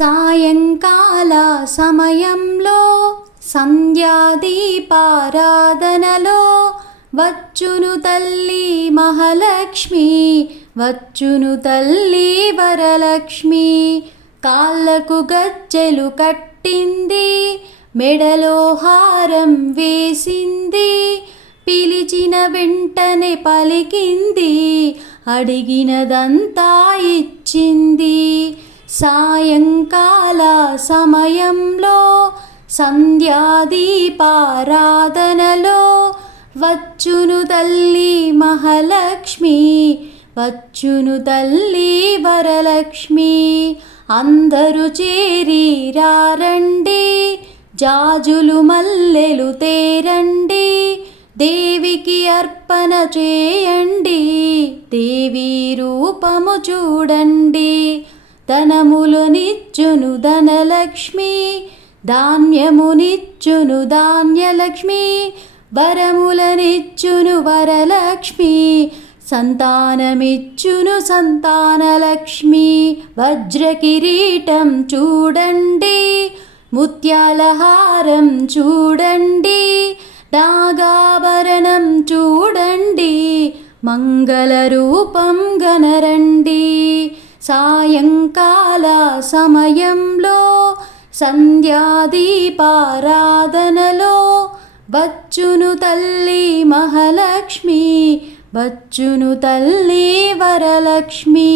సాయంకాల సమయంలో సంధ్యాదీపారాధనలో వచ్చును తల్లి మహాలక్ష్మి వచ్చును తల్లి వరలక్ష్మి. కాళ్ళకు గజ్జెలు కట్టింది మెడలో హారం వేసింది. పిలిచిన వెంటనే పలికింది అడిగినదంతా ఇచ్చింది. సాయంకాల సమయంలో సంధ్యాదీపారాధనలో వచ్చును తల్లి మహాలక్ష్మి వచ్చును తల్లి వరలక్ష్మి. అందరూ చేరి రారండి జాజులు మల్లెలు తేరండి దేవికి అర్పణ చేయండి దేవి రూపము చూడండి ధనము ధనములనిచ్చును ధనలక్ష్మి ధాన్యమునిచ్చును ధాన్యలక్ష్మి వరములనిచ్చును వరలక్ష్మి సంతానమిచ్చును సంతానలక్ష్మి వజ్రకిరీటం చూడండి ముత్యాలహారం చూడండి నాగాభరణం చూడండి మంగళ రూపం గనరండి. సాయంకాల సమయంలో సంధ్యాదీపారాధనలో బచ్చును తల్లి మహాలక్ష్మి బచ్చును తల్లి వరలక్ష్మి.